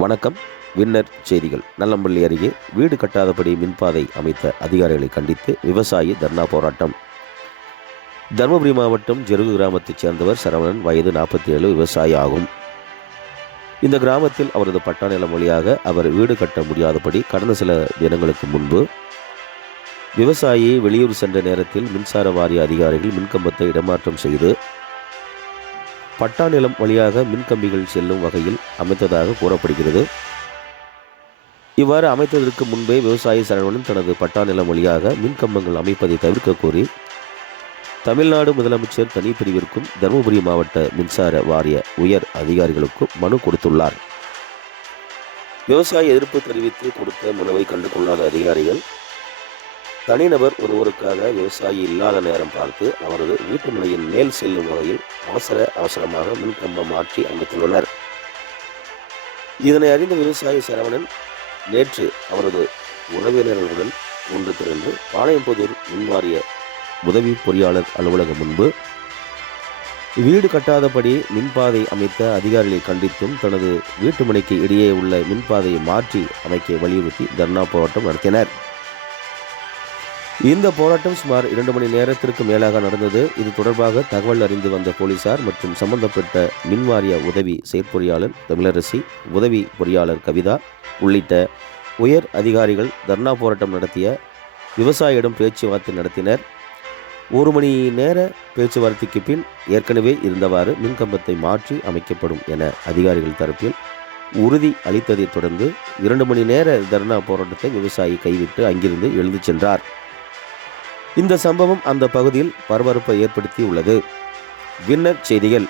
வணக்கம். வின்னர் செய்திகள். நல்லம்பள்ளி அருகே வீடு கட்டாதபடி மின்பாதை அமைத்த அதிகாரிகளை கண்டித்து விவசாயி தர்ணா போராட்டம். தருமபுரி மாவட்டம் ஜெருகு கிராமத்தைச் சேர்ந்தவர் சரவணன். வயது 47, விவசாயி ஆகும். இந்த கிராமத்தில் அவரது பட்டா நிலம் வழியாக அவர் வீடு கட்ட முடியாதபடி கடந்த சில தினங்களுக்கு முன்பு விவசாயி வெளியூர் சென்ற நேரத்தில் மின்சார வாரிய அதிகாரிகள் மின்கம்பத்தை இடமாற்றம் செய்து பட்டா நிலம் வழியாக மின்கம்பிகள் செல்லும் வகையில் அமைத்ததாக கூறப்படுகிறது. இவ்வாறு அமைத்ததற்கு முன்பே விவசாயி சரவணன் தனது பட்டா நிலம் வழியாக மின்கம்பங்கள் அமைப்பதை தவிர்க்க கோரி தமிழ்நாடு முதலமைச்சர் தனிப்பிரிவிற்கும் தருமபுரி மாவட்ட மின்சார வாரிய உயர் அதிகாரிகளுக்கும் மனு கொடுத்துள்ளார். விவசாய எதிர்ப்பு தெரிவித்து கொடுத்த மனுவை கண்டுகொள்ளாத அதிகாரிகள் தனிநபர் ஒருவருக்காக விவசாயி இல்லாத நேரம் பார்த்து அவரது வீட்டு முனையின் மேல் செல்லும் வகையில் அவசரமாக மின்கம்பம் மாற்றி அமைத்துள்ளனர். இதனை அறிந்த விவசாயி சரவணன் நேற்று அவரது உறவினர்களுடன் ஒன்று திரண்டு பாளையம்புதூர் மின்வாரிய உதவி பொறியாளர் அலுவலகம் முன்பு வீடு கட்டாதபடி மின்பாதை அமைத்த அதிகாரிகளை கண்டித்தும் தனது வீட்டு முனைக்கு இடையே உள்ள மின்பாதையை மாற்றி அமைக்க வலியுறுத்தி தர்ணா போராட்டம் நடத்தினர். இந்த போராட்டம் சுமார் 2 மணி நேரத்திற்கு மேலாக நடந்தது. இது தொடர்பாக தகவல் அறிந்து வந்த போலீசார் மற்றும் சம்பந்தப்பட்ட மின்வாரிய உதவி செயற்பொறியாளர் தமிழரசி, உதவி பொறியாளர் கவிதா உள்ளிட்ட உயர் அதிகாரிகள் தர்ணா போராட்டம் நடத்திய விவசாயியிடம் பேச்சுவார்த்தை நடத்தினர். 1 மணி நேர பேச்சுவார்த்தைக்கு பின் ஏற்கனவே இருந்தவாறு மின்கம்பத்தை மாற்றி அமைக்கப்படும் என அதிகாரிகள் தரப்பில் உறுதி அளித்ததைத் தொடர்ந்து 2 மணி நேர தர்ணா போராட்டத்தை விவசாயி கைவிட்டு அங்கிருந்து எழுந்து சென்றார். இந்த சம்பவம் அந்த பகுதியில் பரபரப்பை ஏற்படுத்தி உள்ளது. வின்னர் செய்திகள்.